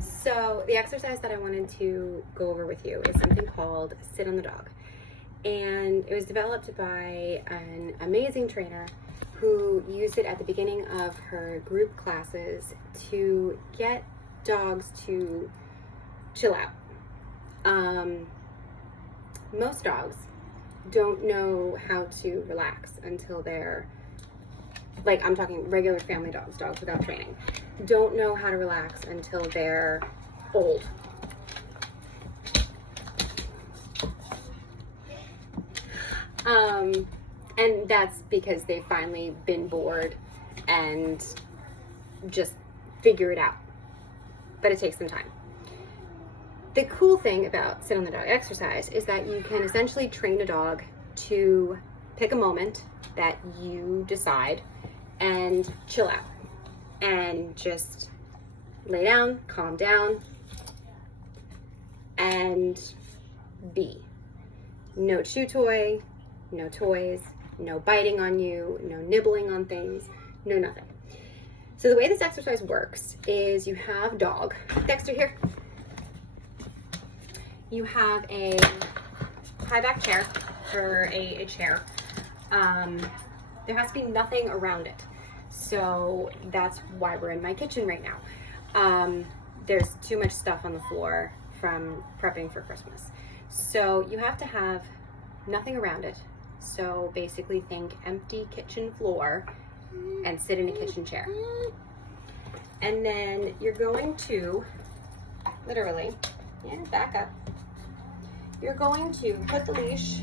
So the exercise that I wanted to go over with you is something called Sit on the Dog. And it was developed by an amazing trainer who used it at the beginning of her group classes to get dogs to chill out. Most dogs don't know how to relax until they're, like, I'm talking regular family dogs, dogs without training, don't know how to relax until they're old. And that's because they've finally been bored and just figure it out. But it takes some time. The cool thing about Sit on the Dog exercise is that you can essentially train a dog to pick a moment that you decide and chill out and just lay down, calm down, and be. No chew toy, no toys, no biting on you, no nibbling on things, no nothing. So the way this exercise works is you have dog, Dexter here. You have a high back chair or a chair. There has to be nothing around it. So that's why we're in my kitchen right now. There's too much stuff on the floor from prepping for Christmas. So you have to have nothing around it. So basically think empty kitchen floor and sit in a kitchen chair. And then you're going to, literally, back up. You're going to put the leash,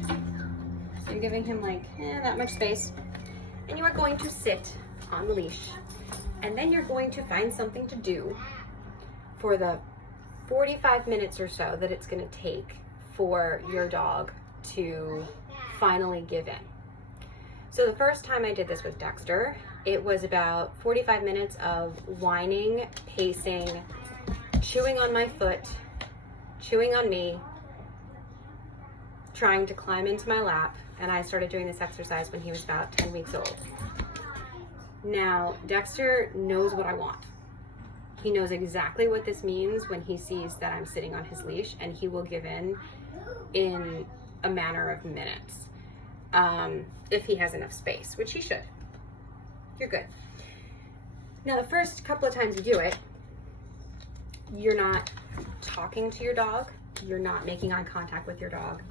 so you're giving him like that much space, and you are going to sit on the leash. And then you're going to find something to do for the 45 minutes or so that it's going to take for your dog to finally give in. So the first time I did this with Dexter, it was about 45 minutes of whining, pacing, chewing on my foot, chewing on me, trying to climb into my lap, and I started doing this exercise when he was about 10 weeks old. Now, Dexter knows what I want. He knows exactly what this means when he sees that I'm sitting on his leash, and he will give in a matter of minutes. If he has enough space, which he should. You're good. Now, the first couple of times you do it, you're not talking to your dog. You're not making eye contact with your dog.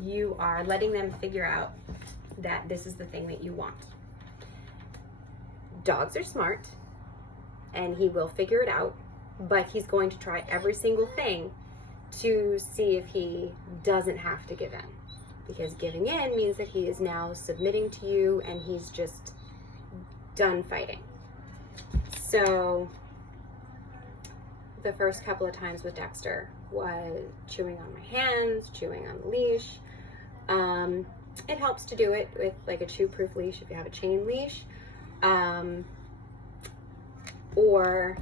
You are letting them figure out that this is the thing that you want. Dogs are smart, and he will figure it out, but he's going to try every single thing to see if he doesn't have to give in. Because giving in means that he is now submitting to you and he's just done fighting. So the first couple of times with Dexter was chewing on my hands, chewing on the leash. It helps to do it with like a chew-proof leash if you have a chain leash. Or,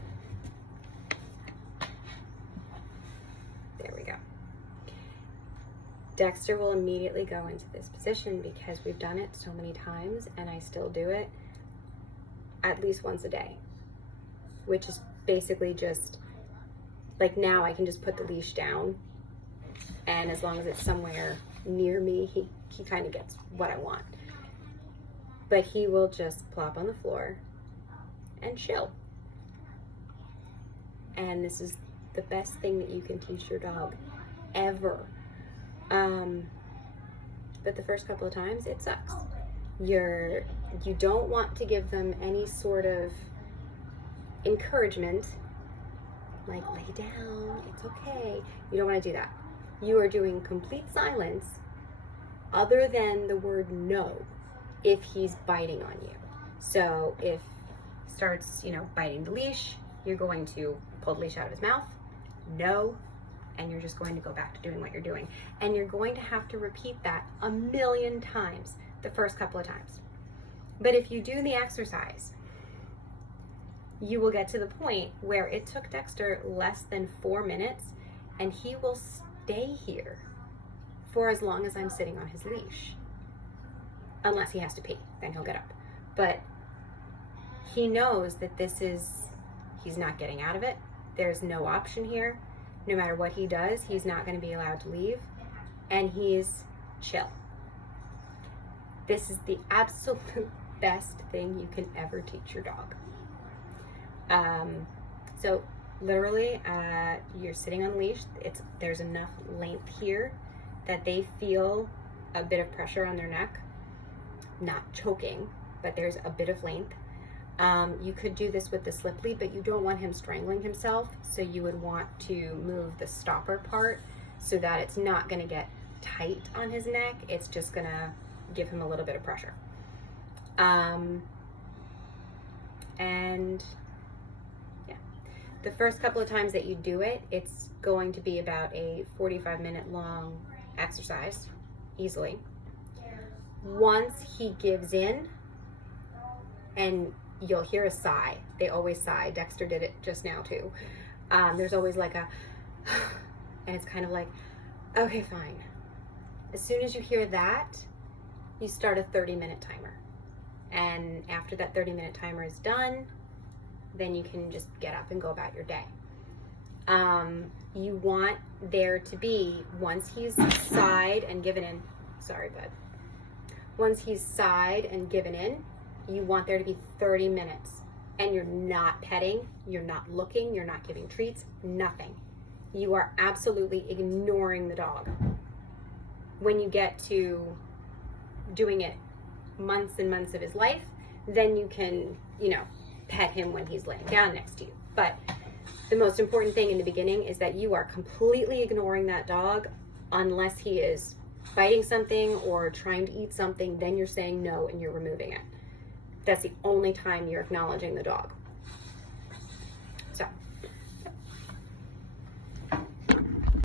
there we go. Dexter will immediately go into this position because we've done it so many times, and I still do it at least once a day, which is basically just like, now I can just put the leash down, and as long as it's somewhere near me, he kind of gets what I want. But he will just plop on the floor and chill. And this is the best thing that you can teach your dog ever. But the first couple of times, it sucks. You don't want to give them any sort of encouragement, like lay down, it's okay. You don't want to do that. You are doing complete silence other than the word no if he's biting on you. So if he starts, biting the leash, you're going to pull the leash out of his mouth, no, and you're just going to go back to doing what you're doing. And you're going to have to repeat that 1,000,000 times the first couple of times. But if you do the exercise, you will get to the point where it took Dexter less than 4 minutes, and he will stay here for as long as I'm sitting on his leash. Unless he has to pee, then he'll get up. But he knows that he's not getting out of it. There's no option here. No matter what he does, he's not going to be allowed to leave. And he's chill. This is the absolute best thing you can ever teach your dog. So literally, you're sitting on leash. There's enough length here that they feel a bit of pressure on their neck. Not choking, but there's a bit of length. You could do this with the slip lead, but you don't want him strangling himself. So you would want to move the stopper part so that it's not going to get tight on his neck. It's just going to give him a little bit of pressure. And yeah, the first couple of times that you do it, it's going to be about a 45-minute long exercise, easily. Once he gives in, and you'll hear a sigh. They always sigh. Dexter did it just now too. There's always like a, and it's kind of like, okay, fine. As soon as you hear that, you start a 30-minute timer. And after that 30-minute timer is done, then you can just get up and go about your day. You want there to be, once he's sighed and given in, sorry, bud. Once he's sighed and given in, you want there to be 30 minutes. And you're not petting, you're not looking, you're not giving treats, nothing. You are absolutely ignoring the dog. When you get to doing it months and months of his life, then you can, pet him when he's laying down next to you. But the most important thing in the beginning is that you are completely ignoring that dog unless he is biting something or trying to eat something. Then you're saying no and you're removing it. That's the only time you're acknowledging the dog.